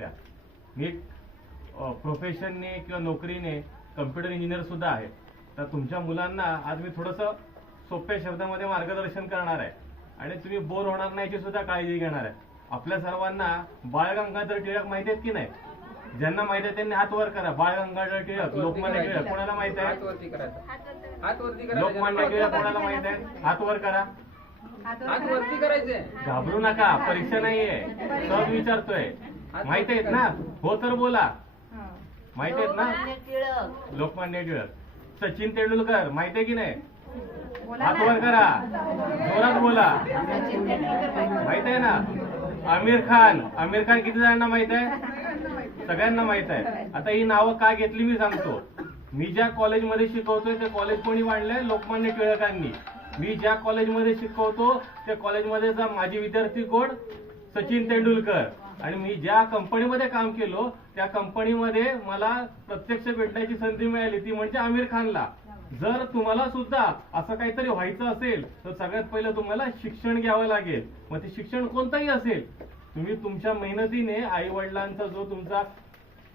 होत्या. मी प्रोफेशनने किंवा नोकरीने computer engineer सुद्धा आहे. तर तुमच्या मुलांना आज मी थोडंसं सोप्या शब्दामध्ये मार्गदर्शन करणार आहे आणि तुम्ही बोर होणार नाही याची सुद्धा काळजी घेणार आहे. आपल्या सर्वांना बाळ गंगाधर टिळक माहिती आहेत की नाही? ज्यांना माहिती आहे त्यांनी हात वर करा. बाळ गंगाधर टिळक, लोकमान्य टिळक कोणाला माहित आहे? लोकमान्य टिळक कोणाला माहित आहे? हात वर करा. वरती करायचे. घाबरू नका, परीक्षा नाहीये, सहज विचारतोय. माहित आहेत ना? हो तर बोला. माहित आहेत ना? लोकमान्य टिळक. सचिन तेंडुलकर माहित आहे की नाही? हात वर करा, जोरात बोला. माहित आहे ना? आमिर खान किती जणांना माहित आहे? सगळ्यांना माहित आहे. आता ही नावं का घेतली मी सांगतो. मी ज्या कॉलेजमध्ये शिकवतोय ते कॉलेज कोणी बांधलंय? लोकमान्य टिळकांनी. मी ज्या कॉलेजमध्ये शिकवतो त्या कॉलेजमध्ये माझे विद्यार्थी कोण? सचिन तेंडुलकर. आणि मी ज्या कंपनीमध्ये काम केलो त्या कंपनीमध्ये मला प्रत्यक्ष भेटण्याची संधी मिळाली, ती म्हणजे आमिर खानला. जर तुम्हाला सुद्धा असं काहीतरी व्हायचं असेल तर सगळ्यात पहिलं तुम्हाला शिक्षण घ्यावं लागेल. मग ते शिक्षण कोणतंही असेल, तुम्ही तुमच्या मेहनतीने, आई वडिलांचा जो तुमचा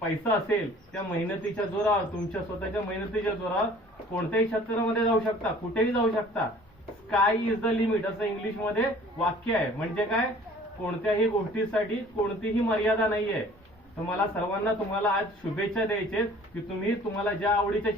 पैसा असेल त्या मेहनतीच्या जोरावर, तुमच्या स्वतःच्या मेहनतीच्या जोरावर कोणत्याही क्षेत्रामध्ये जाऊ शकता, कुठेही जाऊ शकता. स्काय इज द लिमिट असं इंग्लिश मध्ये वाक्य आहे. म्हणजे काय? कोणत्याही गोष्टीसाठी कोणतीही मर्यादा नाहीये. तर मला सर्वांना तुम्हाला आज शुभेच्छा द्यायचे की तुम्ही तुम्हाला ज्या आवडीच्या